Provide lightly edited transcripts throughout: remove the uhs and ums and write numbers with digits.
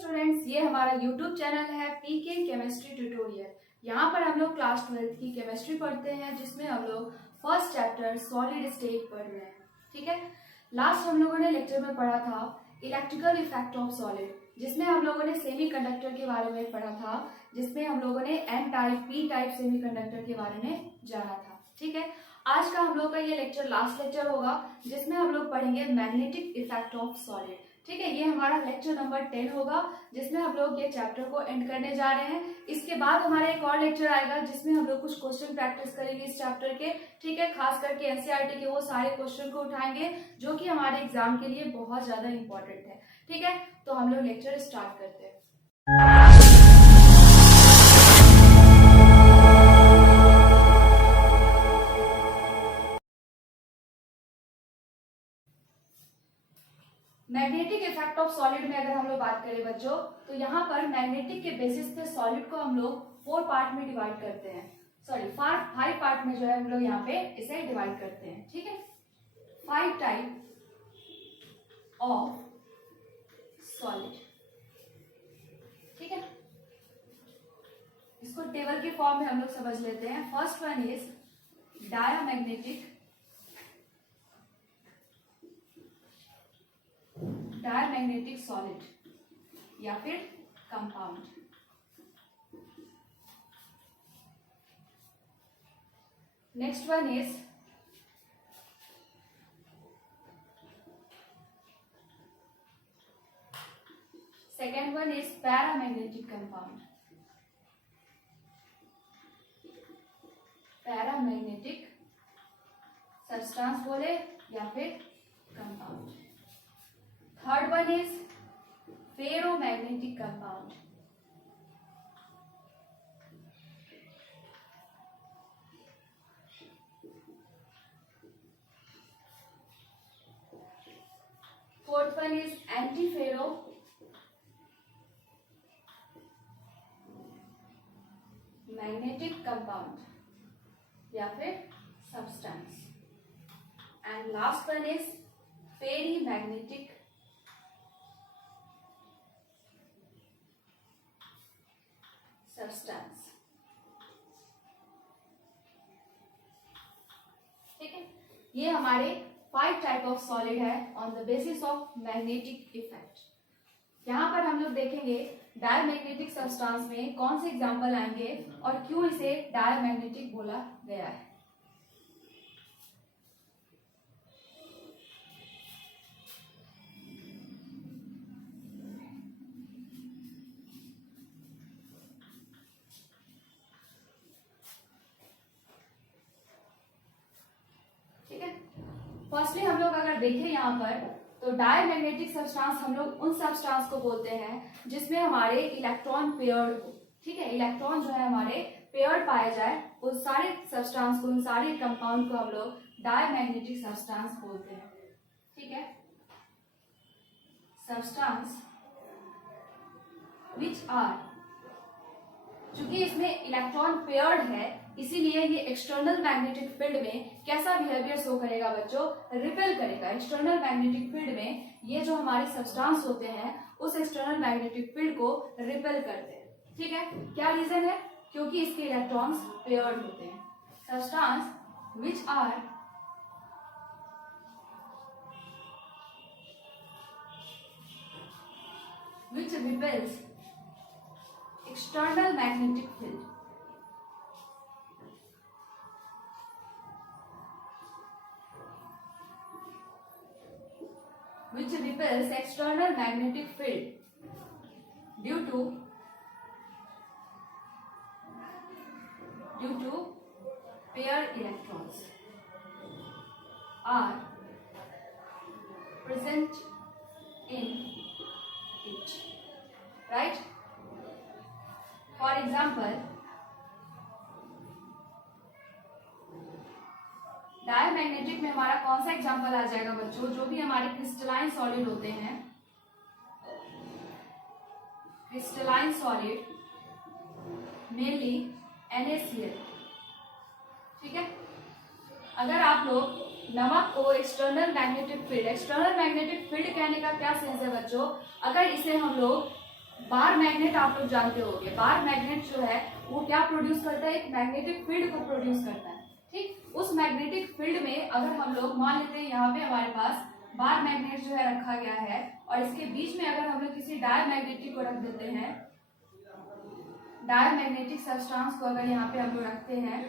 Students, ये हमारा YouTube channel है पीके केमिस्ट्री ट्यूटोरियल। यहाँ पर हम लोग क्लास 12th की केमिस्ट्री पढ़ते हैं, जिसमें हम लोग फर्स्ट चैप्टर सॉलिड स्टेट पढ़ रहे हैं। ठीक है, लास्ट हम लोगों ने लेक्चर में पढ़ा था इलेक्ट्रिकल इफेक्ट ऑफ सॉलिड, जिसमें हम लोगों ने सेमीकंडक्टर के बारे में पढ़ा था, जिसमें हम लोगों ने N type P type semiconductor के बारे में जाना था। ठीक है, आज का हम लोग का ये लेक्चर लास्ट लेक्चर होगा, जिसमें हम लोग पढ़ेंगे मैग्नेटिक इफेक्ट ऑफ सॉलिड। ठीक है, ये हमारा लेक्चर नंबर 10 होगा, जिसमें हम लोग ये चैप्टर को एंड करने जा रहे हैं। इसके बाद हमारा एक और लेक्चर आएगा, जिसमें हम लोग कुछ क्वेश्चन प्रैक्टिस करेंगे इस चैप्टर के। ठीक है, खास करके एनसीईआरटी के वो सारे क्वेश्चन को उठाएंगे जो कि हमारे एग्जाम के लिए बहुत ज्यादा इंपॉर्टेंट है। ठीक है, तो हम लोग लेक्चर स्टार्ट करते हैं। मैग्नेटिक इफेक्ट ऑफ सॉलिड में अगर हम लोग बात करें बच्चों, तो यहाँ पर मैग्नेटिक के बेसिस पे सॉलिड को हम लोग 4 पार्ट में डिवाइड करते हैं, सॉरी 5 पार्ट में जो है हम लोग यहाँ पे इसे डिवाइड करते हैं। ठीक है, 5 टाइप ऑफ सॉलिड। ठीक है, इसको टेबल के फॉर्म में हम लोग समझ लेते हैं। First one is diamagnetic solid या फिर compound. Next one is second one is paramagnetic compound. Paramagnetic substance बोले या फिर compound. Third one is ferromagnetic compound. Fourth one is antiferromagnetic compound या फिर substance. And last one is ferrimagnetic substance. ठीक है, ये हमारे 5 टाइप ऑफ सॉलिड है on the basis of magnetic effect. यहाँ पर हम लोग देखेंगे डायमैग्नेटिक सब्सटेंस में कौन से एग्जांपल आएंगे और क्यों इसे डायमैग्नेटिक बोला गया है। फर्स्टली हम लोग अगर देखें यहाँ पर, तो डायमैग्नेटिक सब्सटेंस हम लोग उन सब्सटेंस को बोलते हैं जिसमें हमारे इलेक्ट्रॉन पेयर्ड हो। ठीक है, इलेक्ट्रॉन जो है हमारे पेयर्ड पाए जाए, उस सारे सब्सटेंस को, उन सारे कंपाउंड को हम लोग डायमैग्नेटिक सब्सटेंस बोलते हैं। ठीक है, सब्सटेंस विच आर, चूंकि इसमें इलेक्ट्रॉन पेयर्ड है, इसीलिए ये एक्सटर्नल मैग्नेटिक फील्ड में कैसा बिहेवियर शो करेगा बच्चों, रिपेल करेगा। एक्सटर्नल मैग्नेटिक फील्ड में ये जो हमारे सब्सटेंस होते हैं उस एक्सटर्नल मैग्नेटिक फील्ड को रिपेल करते हैं। ठीक है, क्या रीजन है, क्योंकि इसके इलेक्ट्रॉन्स पेयर्ड होते हैं। Substance which are which repels external magnetic field, which repels external magnetic field due to paired electrons are present in it, right? For example, diamagnetic में हमारा कौन सा एग्जांपल आ जाएगा बच्चों, जो भी हमारे क्रिस्टलाइन सॉलिड होते हैं, क्रिस्टलाइन सॉलिड मेनली NaCl। ठीक है, अगर आप लोग नमक को एक्सटर्नल मैग्नेटिक फील्ड कहने का क्या सेंस है बच्चों, अगर इसे हम लोग बार मैग्नेट आप लोग जानते होंगे, बार मैग्नेट जो है वो क्या प्रोड्यूस करता है, एक मैग्नेटिक फील्ड को प्रोड्यूस करता है। ठीक, उस मैग्नेटिक फील्ड में अगर हम लोग मान लेते हैं यहाँ पे हमारे पास बार मैग्नेट जो है रखा गया है, और इसके बीच में अगर हम लोग किसी डायमैग्नेटिक को रख देते हैं, डायमैग्नेटिक सब्सटेंस को अगर यहाँ पे हम लोग रखते हैं,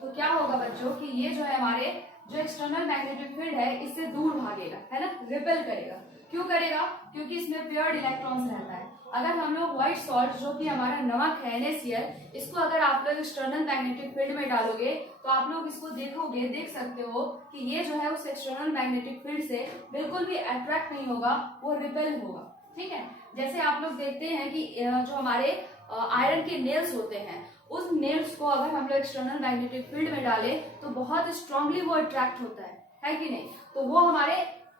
तो क्या होगा बच्चों कि ये जो है हमारे जो एक्सटर्नल मैग्नेटिक फील्ड है इससे दूर भागेगा, है ना, रिपेल करेगा। क्यों करेगा? क्योंकि इसमें पेयर्ड इलेक्ट्रॉन्स रहता है। अगर हम लोग व्हाइट सॉल्ट जो कि हमारा नमक है NaCl, इसको अगर आप लोग एक्सटर्नल मैग्नेटिक फील्ड में डालोगे तो आप लोग इसको देखोगे, देख सकते हो कि ये जो है उस एक्सटर्नल मैग्नेटिक फील्ड से बिल्कुल भी अट्रैक्ट नहीं होगा, वो रिपेल होगा। ठीक है, जैसे आप लोग देखते हैं कि जो हमारे आयरन के नेल्स होते हैं, उस नेल्स को अगर हम लोग एक्सटर्नल मैग्नेटिक फील्ड में डालें तो बहुत स्ट्रांगली वो अट्रैक्ट होता है कि नहीं? तो वो हमारे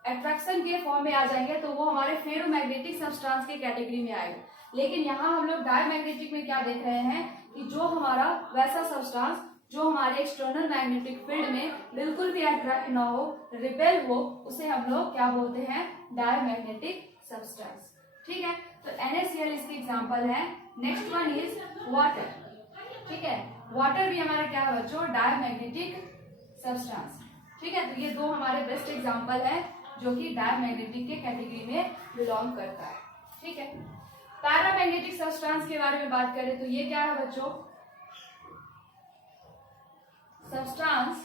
अट्रैक्शन के फॉर्म में आ जाएंगे, तो वो हमारे फेरोमैग्नेटिक सब्सटेंस के कैटेगरी में आएगा। लेकिन यहाँ हम लोग डायमैग्नेटिक में क्या देख रहे हैं कि जो हमारा वैसा सब्सटेंस जो हमारे एक्सटर्नल मैग्नेटिक फील्ड में बिल्कुल भी अट्रैक्ट ना हो, रिपेल हो, उसे हम लोग क्या बोलते हैं? Diamagnetic substance. ठीक है, तो NaCl इसकी एग्जांपल है। Next one is water. ठीक है, वाटर भी हमारा क्या है बच्चों? Diamagnetic substance. ठीक है, तो ये दो हमारे बेस्ट एग्जांपल है जो कि डायमैग्नेटिक के कैटेगरी में बिलोंग करता है। ठीक है, पैरामैग्नेटिक सब्सटेंस के बारे में बात करें तो ये क्या है बच्चों? Substance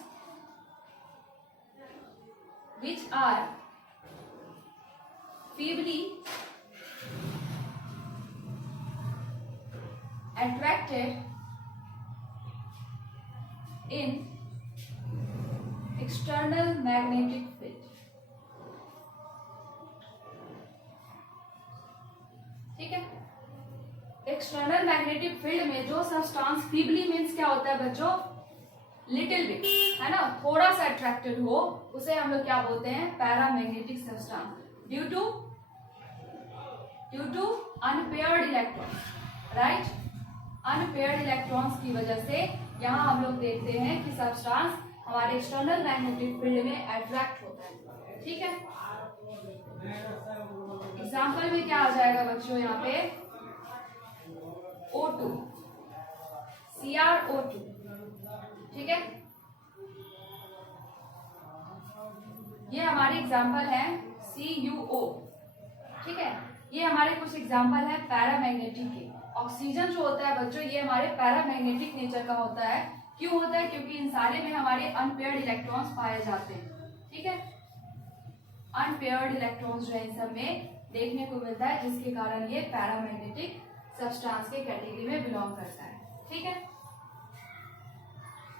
which are feebly attracted in external magnetic field। ठीक है, एक्सटर्नल मैग्नेटिक फील्ड में जो सब्सटेंस फीबली मीन्स क्या होता है बच्चों? लिटिल बिट, है ना, थोड़ा सा अट्रैक्टेड हो, उसे हम लोग क्या बोलते हैं? Paramagnetic substance. Due to unpaired electrons, right, unpaired electrons की वजह से यहाँ हम लोग देखते हैं कि सब्सटेंस हमारे एक्सटर्नल मैग्नेटिक फील्ड में अट्रैक्ट होता है। ठीक है, एग्जाम्पल में क्या आ जाएगा बच्चों? यहाँ पे O2, CrO2। ठीक है, ये हमारे एग्जाम्पल है CuO। ठीक है, ये हमारे कुछ एग्जाम्पल है पैरामैग्नेटिक के। ऑक्सीजन जो होता है बच्चों, ये हमारे पैरामैग्नेटिक नेचर का होता है। क्यों होता है? क्योंकि इन सारे में हमारे अनपेयर्ड इलेक्ट्रॉन्स पाए जाते हैं। ठीक है, अनपेयर्ड इलेक्ट्रॉन्स जो है इन सब में देखने को मिलता है, जिसके कारण ये पैरामैग्नेटिक सब्सटेंस के कैटेगरी में बिलोंग करता है। ठीक है,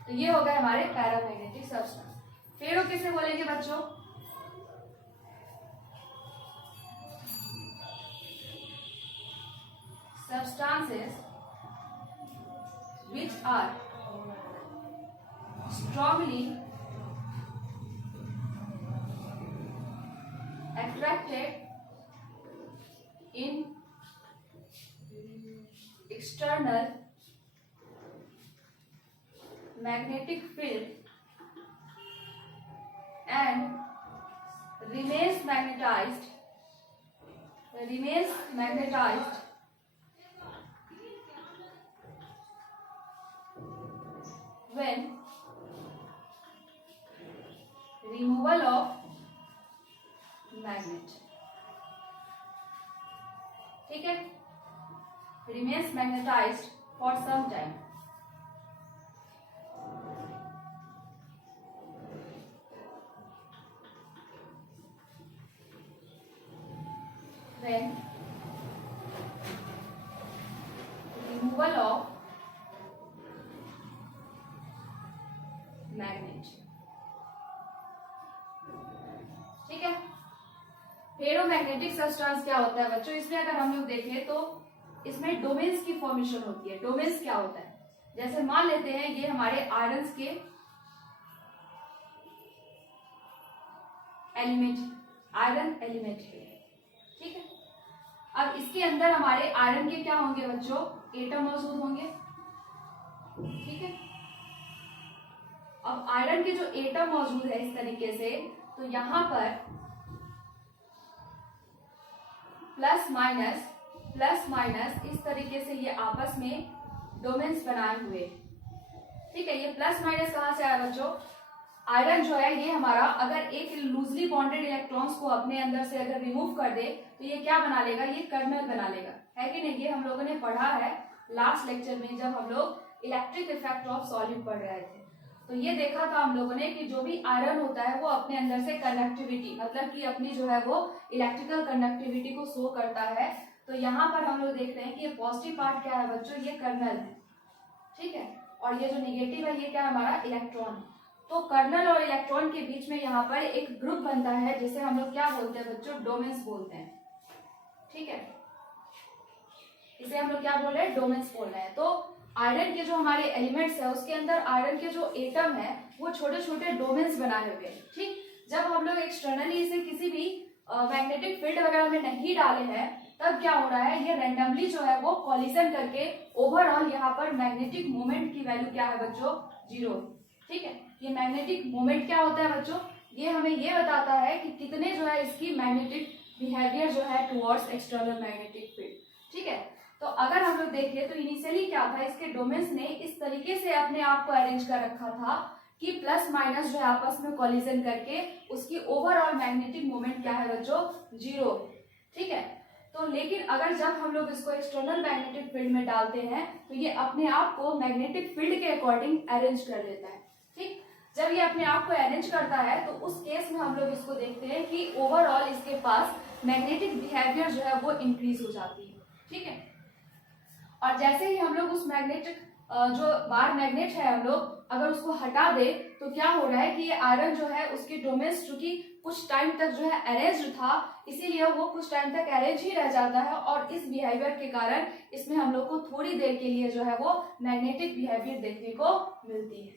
तो ये हो गए हमारे पैरामैग्नेटिक सब्सटेंस। फिर वो किसे बोलेंगे बच्चों? substances which are strongly attracted in external magnetic field and remains magnetized when removal of magnet। ठीक है, remains magnetized for some time। when removal of magnet. ठीक है, फेरोमैग्नेटिक सब्सटेंस क्या होता है बच्चों? इसमें अगर हम लोग देखें तो इसमें डोमेन्स की फॉर्मेशन होती है। डोमेन्स क्या होता है? जैसे मान लेते हैं ये हमारे आयरन्स के एलिमेंट, आयरन एलिमेंट है। ठीक है, अब इसके अंदर हमारे आयरन के क्या होंगे बच्चों? एटम मौजूद होंगे। ठीक है, अब आयरन के जो एटम मौजूद है इस तरीके से, तो यहां पर प्लस माइनस प्लस माइनस इस तरीके से ये आपस में डोमेन्स बनाए हुए, ठीक है। ये प्लस माइनस कहाँ से आया बच्चों? आयरन जो है ये हमारा अगर एक लूजली बॉन्डेड इलेक्ट्रॉन्स को अपने अंदर से अगर रिमूव कर दे तो ये क्या बना लेगा? ये कर्नल बना लेगा, है कि नहीं? ये हम लोगों ने पढ़ा है लास्ट लेक्चर में जब हम लोग इलेक्ट्रिक इफेक्ट ऑफ सॉलिड पढ़ रहे थे। तो ये देखा था हम लोगों ने कि जो भी आयरन होता है वो अपने अंदर से कंडक्टिविटी, मतलब कि अपनी जो है वो इलेक्ट्रिकल कंडक्टिविटी को शो करता है। तो यहाँ पर हम लोग देख रहे हैं कि ये पॉजिटिव पार्ट क्या है बच्चों? ये कर्नल है, ठीक है। और ये जो निगेटिव है ये क्या है? हमारा इलेक्ट्रॉन। तो कर्नल और इलेक्ट्रॉन के बीच में यहाँ पर एक ग्रुप बनता है जिसे हम लोग क्या बोलते हैं बच्चों? डोमेन्स बोलते हैं, ठीक है। इसे हम लोग क्या बोल रहे हैं? डोमेन्स बोल रहे हैं। तो आयरन के जो हमारे एलिमेंट्स है उसके अंदर आयरन के जो एटम है वो छोटे छोटे डोमेन्स बनाए हुए हैं, ठीक। जब हम लोग एक्सटर्नली इसे किसी भी मैग्नेटिक फील्ड वगैरह में नहीं डाले हैं तब क्या हो रहा है? ये रैंडमली जो है वो कॉलिजन करके ओवरऑल यहाँ पर मैग्नेटिक मोमेंट की वैल्यू क्या है बच्चों? 0, ठीक है। ये मैग्नेटिक मोमेंट क्या होता है बच्चों? ये हमें ये बताता है कि कितने जो है इसकी मैग्नेटिक बिहेवियर जो है टुवर्ड्स एक्सटर्नल मैग्नेटिक फील्ड, ठीक है। तो अगर हम लोग देखें तो इनिशियली क्या था? इसके डोमेन्स ने इस तरीके से अपने आप को अरेंज कर रखा था कि प्लस माइनस जो है आपस में कॉलिजन करके उसकी ओवरऑल मैग्नेटिक मोमेंट क्या है बच्चों? 0, ठीक है। तो लेकिन अगर जब हम लोग इसको एक्सटर्नल मैग्नेटिक फील्ड में डालते हैं तो ये अपने आप को मैग्नेटिक फील्ड के अकॉर्डिंग अरेंज कर लेता है, ठीक। जब ये अपने आप को अरेंज करता है तो उस केस में हम लोग इसको देखते हैं कि ओवरऑल इसके पास मैग्नेटिक बिहेवियर जो है वो इंक्रीज हो जाती है, ठीक है। और जैसे ही हम लोग उस मैग्नेटिक जो बार मैग्नेट है हम लोग अगर उसको हटा दे तो क्या हो रहा है कि ये आयरन जो है उसके डोमेन्स चूंकि कुछ टाइम तक जो है अरेंज था इसीलिए वो कुछ टाइम तक अरेंज ही रह जाता है और इस बिहेवियर के कारण इसमें हम लोग को थोड़ी देर के लिए जो है वो मैग्नेटिक बिहेवियर देखने को मिलती है।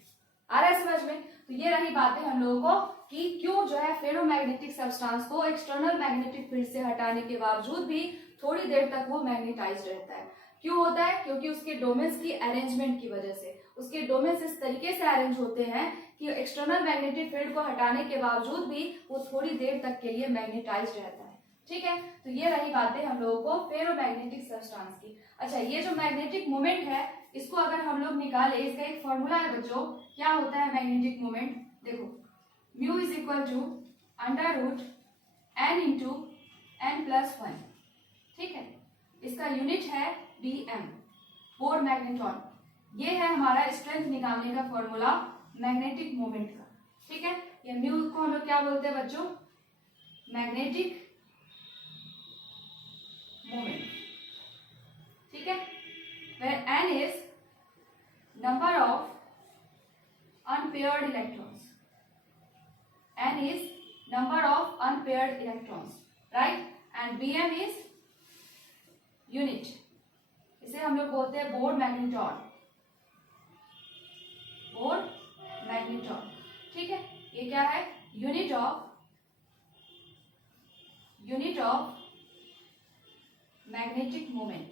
आ रहा है समझ में? तो ये रही बातें हम लोगों को कि क्यों जो है फेरोमैग्नेटिक सब्सटेंस को एक्सटर्नल मैग्नेटिक फील्ड से हटाने के बावजूद भी थोड़ी देर तक वो मैग्नेटाइज्ड रहता है। क्यों होता है? क्योंकि उसके डोमेन्स की अरेंजमेंट की वजह से उसके डोमेन्स इस तरीके से अरेंज होते हैं कि एक्सटर्नल मैग्नेटिक फील्ड को हटाने के बावजूद भी वो थोड़ी देर तक के लिए मैग्नेटाइज्ड रहता है, ठीक है। तो ये रही बातें हम लोगों को फेरोमैग्नेटिक सब्सटेंस की। अच्छा, ये जो मैग्नेटिक मोमेंट है इसको अगर हम लोग निकाले, इसका एक फॉर्मूला है बच्चों, क्या होता है मैग्नेटिक मोमेंट? देखो, mu is equal to under root n into n+1, ठीक है। इसका यूनिट है bm, बोर मैग्नेट्रॉन। ये है हमारा स्ट्रेंथ निकालने का फॉर्मूला मैग्नेटिक मोमेंट का, ठीक है। ये म्यू को हम लोग क्या बोलते हैं बच्चों? मैग्नेटिक मोमेंट, ठीक है। where n is number of unpaired electrons, n is number of unpaired electrons, right, and bm is unit, इसे हम लोग बोलते हैं बोर मैग्नेट्रॉन, बोर मैग्नेट्रॉन, ठीक है। ये क्या है? Unit of magnetic moment,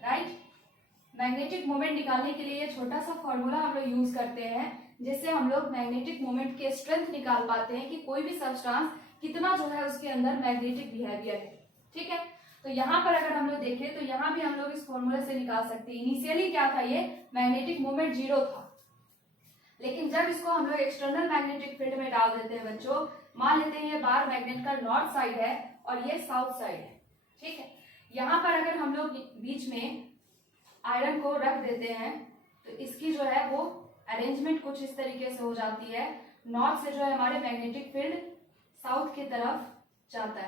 right. Magnetic moment निकालने के लिए ये छोटा सा फॉर्मूला हम लोग यूज करते हैं जिससे हम लोग मैग्नेटिक मोमेंट के स्ट्रेंथ निकाल पाते हैं कि कोई भी सब्सटेंस कितना जो है उसके अंदर मैग्नेटिक बिहेवियर है, ठीक है। तो यहाँ पर अगर हम लोग देखें तो यहाँ भी हम लोग इस फॉर्मूले से निकाल सकते हैं। इनिशियली क्या था? ये मैग्नेटिक मोमेंट 0 था, लेकिन जब इसको हम लोग एक्सटर्नल मैग्नेटिक फील्ड में डाल देते हैं बच्चों, मान लेते हैं ये बार मैग्नेट का नॉर्थ साइड है और ये साउथ साइड है, ठीक है। यहाँ पर अगर हम लोग बीच में आयरन को रख देते हैं तो इसकी जो है वो अरेंजमेंट कुछ इस तरीके से हो जाती है। नॉर्थ से जो है हमारे मैग्नेटिक फील्ड साउथ की तरफ जाता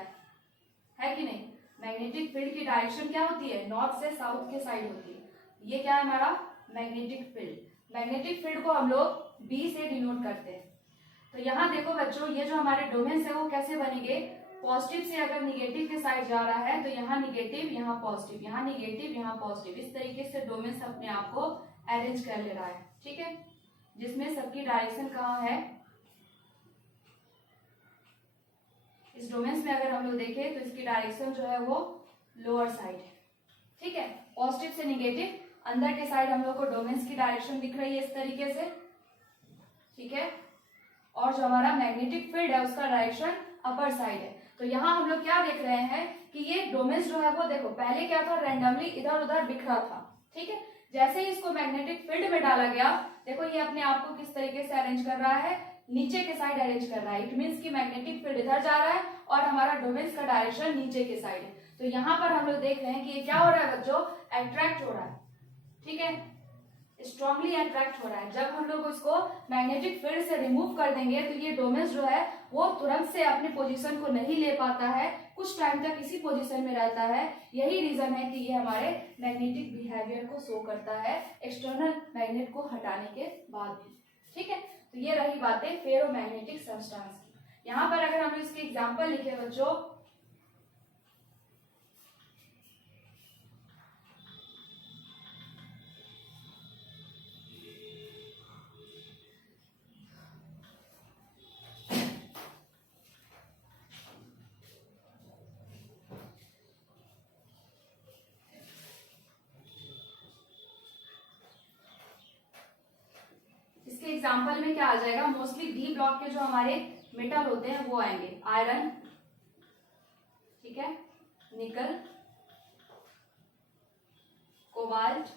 है कि नहीं? मैग्नेटिक फील्ड की डायरेक्शन क्या होती है? नॉर्थ से साउथ के साइड होती है। ये क्या है हमारा? Magnetic field. मैग्नेटिक फील्ड को हम लोग बी से डिनोट करते हैं। तो यहाँ देखो बच्चों, ये जो हमारे डोमेन्स है वो कैसे बनेंगे? पॉजिटिव से अगर निगेटिव के साइड जा रहा है तो यहाँ निगेटिव, यहाँ पॉजिटिव, यहाँ निगेटिव, यहाँ पॉजिटिव, इस तरीके से डोमेन्स अपने आप को अरेंज कर ले रहा है, ठीक है। जिसमें सबकी डायरेक्शन कहाँ है? इस डोमेन्स में अगर हम लोग देखें तो इसकी डायरेक्शन जो है वो लोअर साइड है, ठीक है। पॉजिटिव से निगेटिव, अंदर के साइड हम लोग को डोमेन्स की डायरेक्शन दिख रही है इस तरीके से, ठीक है। और जो हमारा मैग्नेटिक फील्ड है उसका डायरेक्शन अपर साइड है। तो यहाँ हम लोग क्या देख रहे हैं कि ये डोमेन्स जो है वो देखो पहले क्या था, रैंडमली इधर उधर बिखरा था, ठीक है। जैसे ही इसको मैग्नेटिक फील्ड में डाला गया, देखो ये अपने आप को किस तरीके से अरेंज कर रहा है, नीचे के साइड अरेंज कर रहा है। इट मीन्स कि मैग्नेटिक फील्ड इधर जा रहा है और हमारा डोमेन्स का डायरेक्शन नीचे के साइड है। तो यहाँ पर हम लोग देख रहे हैं कि ये क्या हो रहा है बच्चों, अट्रैक्ट हो रहा है, ठीक है, स्ट्रांगली अट्रैक्ट हो रहा है। जब हम लोग उसको मैग्नेटिक फील्ड से रिमूव कर देंगे तो ये डोमेन्स जो है वो तुरंत से अपने पोजीशन को नहीं ले पाता है, कुछ टाइम तक इसी पोजीशन में रहता है। यही रीजन है कि ये हमारे मैग्नेटिक बिहेवियर को शो करता है एक्सटर्नल मैग्नेट को हटाने के बाद भी, ठीक है। तो ये रही बातें फेरोमैग्नेटिक सब्सटेंस की। यहाँ पर अगर हम इसके एग्जाम्पल लिखे बच्चों, एग्जाम्पल में क्या आ जाएगा, मोस्टली डी ब्लॉक के जो हमारे मेटल होते हैं वो आएंगे, आयरन, ठीक है, निकल, कोबाल्ट,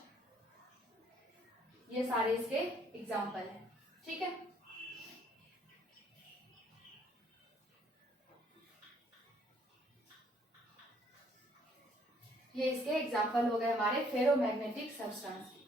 ये सारे इसके एग्जाम्पल हैं, ठीक है। ये इसके एग्जाम्पल हो गए हमारे फेरोमैग्नेटिक सब्सटेंस।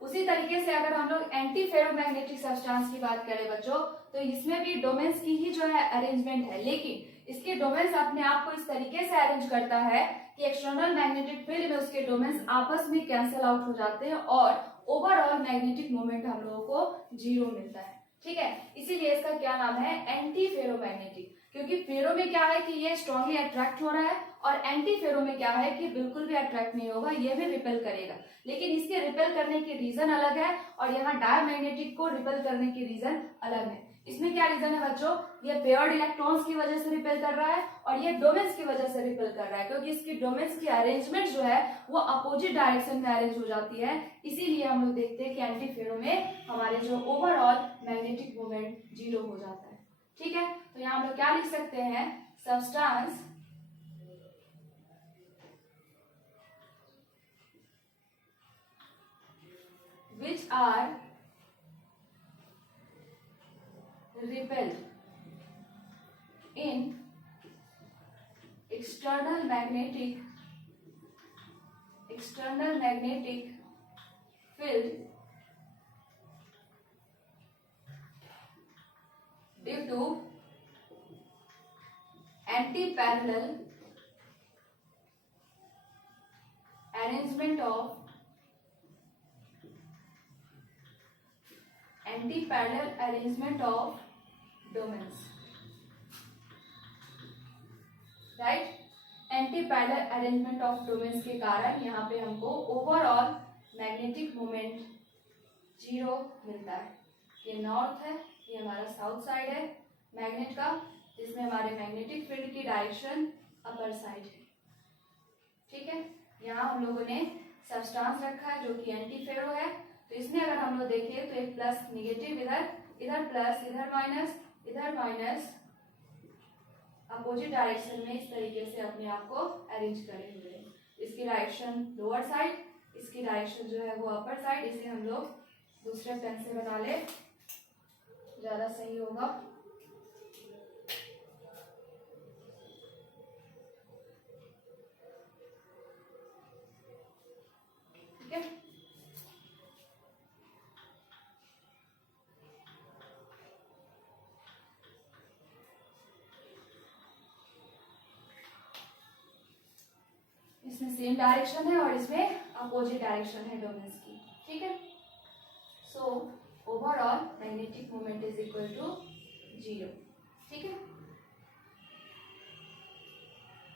उसी तरीके से अगर हम लोग एंटी फेरोमैग्नेटिक सब्सटेंस की बात करें बच्चों, तो इसमें भी डोमेन्स की ही जो है अरेंजमेंट है, लेकिन इसके डोमेन्स अपने आप को इस तरीके से अरेंज करता है कि एक्सटर्नल मैग्नेटिक फील्ड में उसके डोमेन्स आपस में कैंसिल आउट हो जाते हैं और ओवरऑल मैग्नेटिक मोमेंट हम लोगों को 0 मिलता है, ठीक है। इसीलिए इसका क्या नाम है, एंटी फेरोमैग्नेटिक। क्योंकि फेरो में क्या है कि ये स्ट्रांगली अट्रैक्ट हो रहा है और एंटी फेरो में क्या है कि बिल्कुल भी अट्रैक्ट नहीं होगा, ये भी रिपेल करेगा, लेकिन इसके रिपेल करने की रीजन अलग है और यहाँ डायमैग्नेटिक को रिपेल करने की रीजन अलग है। इसमें क्या रीजन है बच्चों, ये पेयर्ड इलेक्ट्रॉन्स की वजह से रिपेल कर रहा है और ये डोमेन्स की वजह से रिपेल कर रहा है, क्योंकि इसकी डोमेन्स की अरेंजमेंट जो है वो अपोजिट डायरेक्शन में अरेंज हो जाती है। इसीलिए हम लोग देखते हैं कि एंटी फेरो में हमारे जो ओवरऑल मैग्नेटिक मोमेंट 0 हो जाता है, ठीक है। तो यहाँ हम लोग क्या लिख सकते हैं, substance which are repelled in external magnetic field due to anti-parallel arrangement of domains, right. Anti parallel arrangement of domains के कारण यहाँ पे हमको ओवरऑल मैग्नेटिक मोमेंट 0 मिलता है। ये नॉर्थ है, ये हमारा साउथ साइड है मैग्नेट का, जिसमें हमारे मैग्नेटिक फील्ड की डायरेक्शन अपर साइड है, ठीक है। यहाँ हम लोगों ने सब्सटेंस रखा है जो कि एंटी फेरो है, तो इसमें अगर हम लोग देखें तो एक प्लस निगेटिव इधर प्लस इधर माइनस अपोजिट डायरेक्शन में इस तरीके से अपने आप को अरेंज करे हुए हैं। इसकी डायरेक्शन लोअर साइड, इसकी डायरेक्शन जो है वो अपर साइड। इसे हम लोग दूसरे पेन से बना ले, ज्यादा सही होगा। ठीक है, इसमें सेम डायरेक्शन है और इसमें अपोजिट डायरेक्शन है डोमेन्स की, ठीक है। So overall magnetic moment is equal to 0, ठीक है।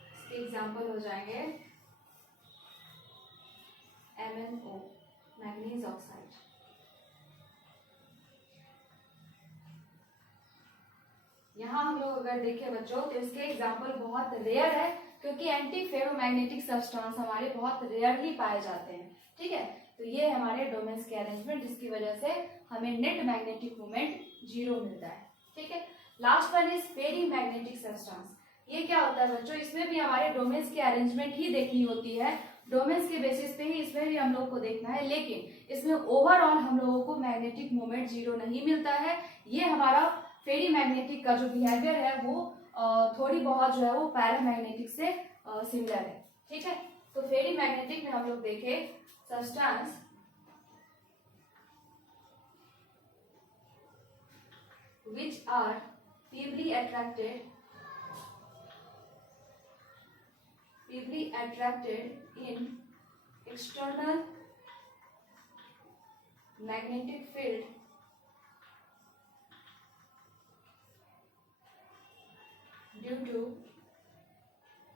इसके एग्जाम्पल हो जाएंगे MnO मैग्नीज ऑक्साइड, यहाँ हम लोग अगर देखें बच्चों तो इसके एग्जाम्पल बहुत रेयर है, क्योंकि एंटी फेरोमैग्नेटिक सब्सटेंस हमारे बहुत रेयरली पाए जाते हैं, ठीक है। तो ये हमारे डोमेन्स के अरेंजमेंट, जिसकी वजह से हमें नेट मैग्नेटिक मोमेंट 0 मिलता है, ठीक है। Last one is ferrimagnetic substance. ये क्या होता है बच्चों, इसमें भी हमारे डोमेन्स की अरेंजमेंट ही देखनी होती है, डोमेन्स के बेसिस पे ही इसमें भी हम लोग को देखना है, लेकिन इसमें ओवरऑल हम लोगों को मैग्नेटिक मोमेंट 0 नहीं मिलता है। ये हमारा फेरी मैग्नेटिक का जो बिहेवियर है वो थोड़ी बहुत जो है वो पैरामैग्नेटिक से सिमिलर है, ठीक है। तो फेरी मैग्नेटिक में हम लोग देखे substance which are feebly attracted in external magnetic field due to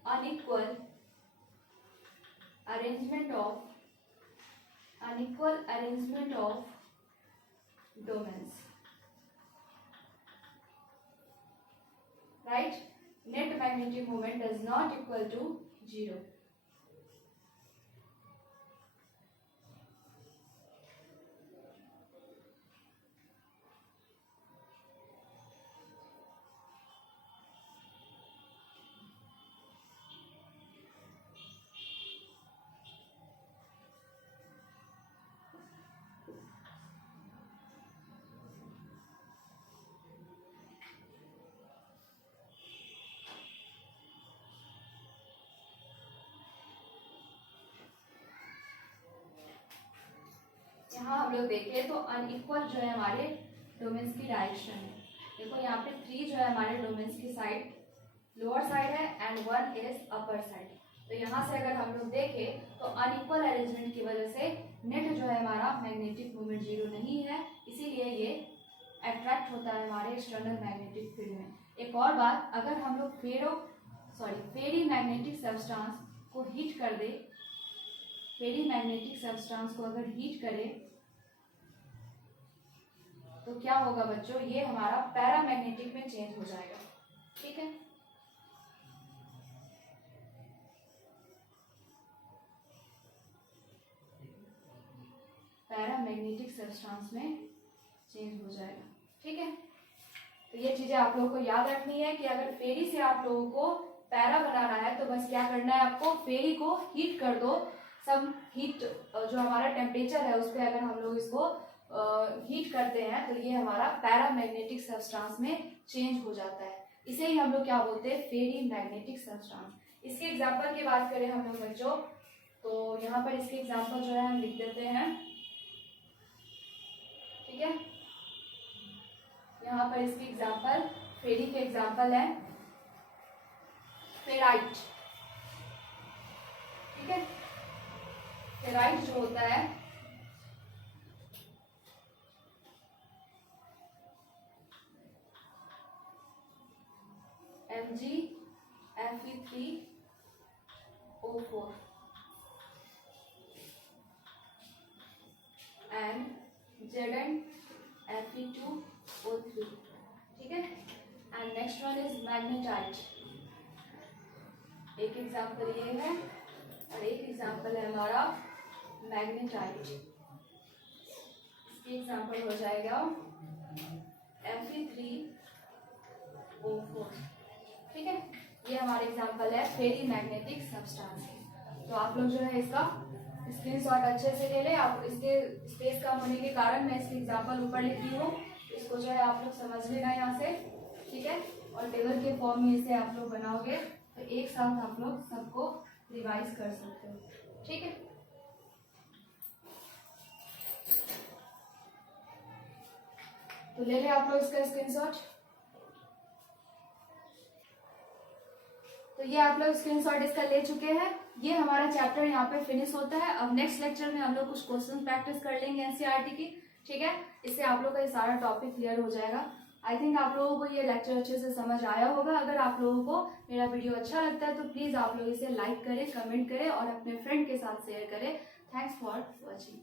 unequal arrangement of domains, right? Net magnetic moment does not equal to 0. यहाँ हम लोग देखें तो अनइक्वल जो है हमारे डोमेन्स की डायरेक्शन है। देखो यहाँ पे 3 जो है हमारे डोमेन्स की साइड लोअर साइड है एंड 1 इज अपर साइड। तो यहाँ से अगर हम लोग देखें तो अनइक्वल अरेंजमेंट की वजह से नेट जो है हमारा मैग्नेटिक मोमेंट 0 नहीं है, इसीलिए ये अट्रैक्ट होता है हमारे एक्सटर्नल मैग्नेटिक फील्ड में। एक और बात, अगर हम लोग फेरी मैग्नेटिक सब्सटेंस को हीट कर दे, फेरी मैग्नेटिक सब्सटेंस को अगर हीट करें तो क्या होगा बच्चों, ये हमारा पैरामैग्नेटिक में चेंज हो जाएगा, ठीक है। पैरामैग्नेटिक सब्सटेंस में चेंज हो जाएगा, ठीक है। तो ये चीजें आप लोगों को याद रखनी है कि अगर फेरी से आप लोगों को पैरा बनाना है तो बस क्या करना है आपको, फेरी को हीट कर दो। सब हीट जो हमारा टेम्परेचर है उस पर अगर हम लोग इसको हीट करते हैं तो ये हमारा पैरामैग्नेटिक सब्सटेंस में चेंज हो जाता है। इसे ही हम लोग क्या बोलते हैं, फेरी मैग्नेटिक सब्सटेंस। इसके एग्जांपल की बात करें हम लोग बच्चों, तो यहाँ पर इसके एग्जांपल जो है हम लिख देते हैं, ठीक है। यहाँ पर इसके एग्जांपल, फेरी के एग्जांपल है फेराइट, ठीक है। फेराइट जो होता है MgFe3O4 and ZnFe2O3, ठीक है। And next one is magnetite. एक एग्जांपल ये है और एक एग्जांपल है हमारा मैग्नेटाइट। इसकी एग्जांपल हो जाएगा Fe3O4, ठीक है। ये हमारे एग्जांपल है फेरी मैग्नेटिक सब्सटेंस। तो आप लोग जो है इसका स्क्रीनशॉट अच्छे से ले लें। आप इसके स्पेस कम होने के कारण मैं इसके एग्जांपल ऊपर लिख रही हूँ, इसको जो है आप लोग समझ लेना यहाँ से, ठीक है। और टेबल के फॉर्म में इसे आप लोग बनाओगे तो एक साथ आप लोग सबको रिवाइज कर सकते हो, ठीक है। तो ले लें आप लोग इसका स्क्रीनशॉट। तो ये आप लोग स्क्रीनशॉट इसका ले चुके हैं। ये हमारा चैप्टर यहाँ पे फिनिश होता है। अब नेक्स्ट लेक्चर में हम लोग कुछ क्वेश्चन प्रैक्टिस कर लेंगे एनसीईआरटी की, ठीक है। इससे आप लोग का ये सारा टॉपिक क्लियर हो जाएगा। आई थिंक आप लोगों को ये लेक्चर अच्छे से समझ आया होगा। अगर आप लोगों को मेरा वीडियो अच्छा लगता है तो प्लीज आप लोग इसे लाइक करें, कमेंट करें और अपने फ्रेंड के साथ शेयर करें। Thanks for watching.